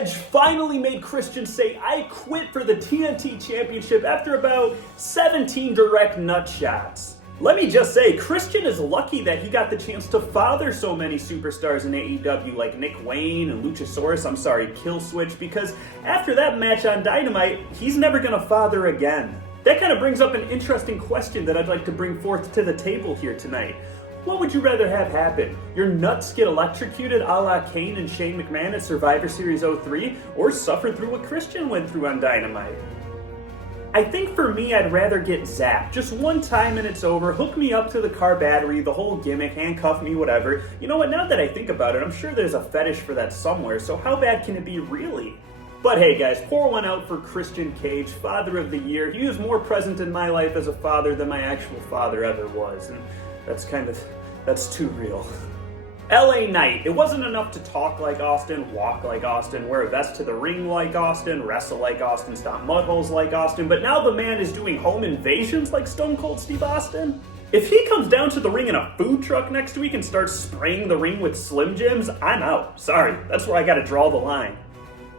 Edge finally made Christian say, "I quit" for the TNT Championship after about 17 direct nut shots. Let me just say, Christian is lucky that he got the chance to father so many superstars in AEW like Nick Wayne and Killswitch, because after that match on Dynamite, he's never gonna father again. That kind of brings up an interesting question that I'd like to bring forth to the table here tonight. What would you rather have happen? Your nuts get electrocuted a la Kane and Shane McMahon at Survivor Series 03, or suffer through what Christian went through on Dynamite? I think for me, I'd rather get zapped. Just one time and it's over. Hook me up to the car battery, the whole gimmick, handcuff me, whatever. You know what, now that I think about it, I'm sure there's a fetish for that somewhere, so how bad can it be really? But hey guys, pour one out for Christian Cage, Father of the Year. He was more present in my life as a father than my actual father ever was, and that's too real. LA Knight. It wasn't enough to talk like Austin, walk like Austin, wear a vest to the ring like Austin, wrestle like Austin, stomp mud holes like Austin, but now the man is doing home invasions like Stone Cold Steve Austin? If he comes down to the ring in a food truck next week and starts spraying the ring with Slim Jims, I'm out. Sorry, that's where I gotta draw the line.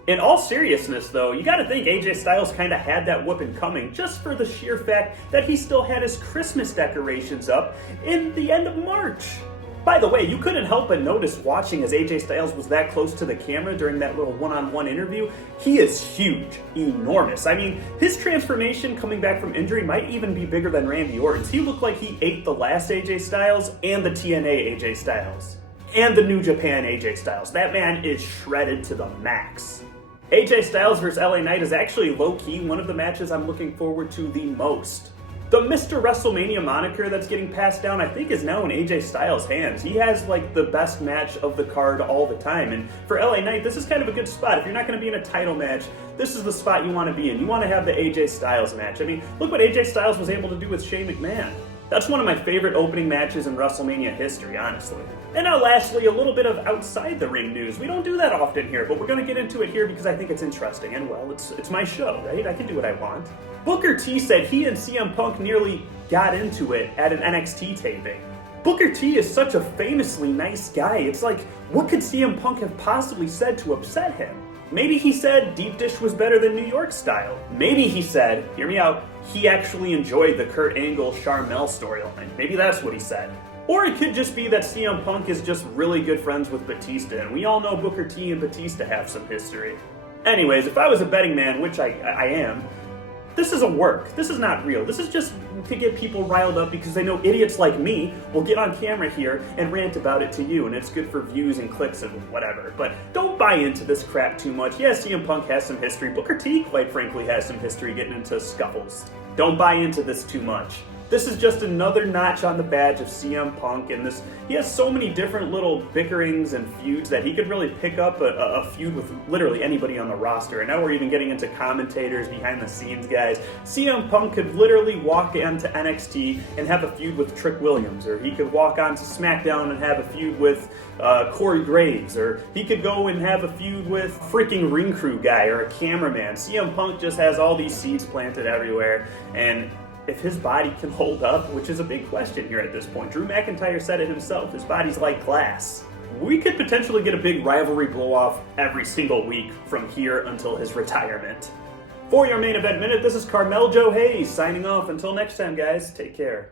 In all seriousness though, you gotta think AJ Styles kinda had that whooping coming just for the sheer fact that he still had his Christmas decorations up in the end of March. By the way, you couldn't help but notice watching as AJ Styles was that close to the camera during that little one-on-one interview. He is huge, enormous. I mean, his transformation coming back from injury might even be bigger than Randy Orton's. He looked like he ate the last AJ Styles and the TNA AJ Styles. And the New Japan AJ Styles. That man is shredded to the max. AJ Styles vs. LA Knight is actually low-key one of the matches I'm looking forward to the most. The Mr. WrestleMania moniker that's getting passed down, I think, is now in AJ Styles' hands. He has, like, the best match of the card all the time. And for LA Knight, this is kind of a good spot. If you're not going to be in a title match, this is the spot you want to be in. You want to have the AJ Styles match. I mean, look what AJ Styles was able to do with Shane McMahon. That's one of my favorite opening matches in WrestleMania history, honestly. And now lastly, a little bit of outside the ring news. We don't do that often here, but we're going to get into it here because I think it's interesting. And well, it's my show, right? I can do what I want. Booker T said he and CM Punk nearly got into it at an NXT taping. Booker T is such a famously nice guy. It's like, what could CM Punk have possibly said to upset him? Maybe he said Deep Dish was better than New York Style. Maybe he said, hear me out, he actually enjoyed the Kurt Angle Charmel storyline. Maybe that's what he said. Or it could just be that CM Punk is just really good friends with Batista, and we all know Booker T and Batista have some history. Anyways, if I was a betting man, which I am, this is a work. This is not real. This is just to get people riled up because they know idiots like me will get on camera here and rant about it to you, and it's good for views and clicks and whatever. But don't buy into this crap too much. Yes, CM Punk has some history. Booker T, quite frankly, has some history getting into scuffles. Don't buy into this too much. This is just another notch on the badge of CM Punk, and he has so many different little bickerings and feuds that he could really pick up a feud with literally anybody on the roster. And now we're even getting into commentators, behind the scenes guys. CM Punk could literally walk into NXT and have a feud with Trick Williams, or he could walk onto SmackDown and have a feud with Corey Graves, or he could go and have a feud with a freaking ring crew guy or a cameraman. CM Punk just has all these seeds planted everywhere, and if his body can hold up, which is a big question here at this point. Drew McIntyre said it himself, his body's like glass. We could potentially get a big rivalry blow-off every single week from here until his retirement. For your main event minute, this is Carmel Joe Hayes signing off. Until next time, guys, take care.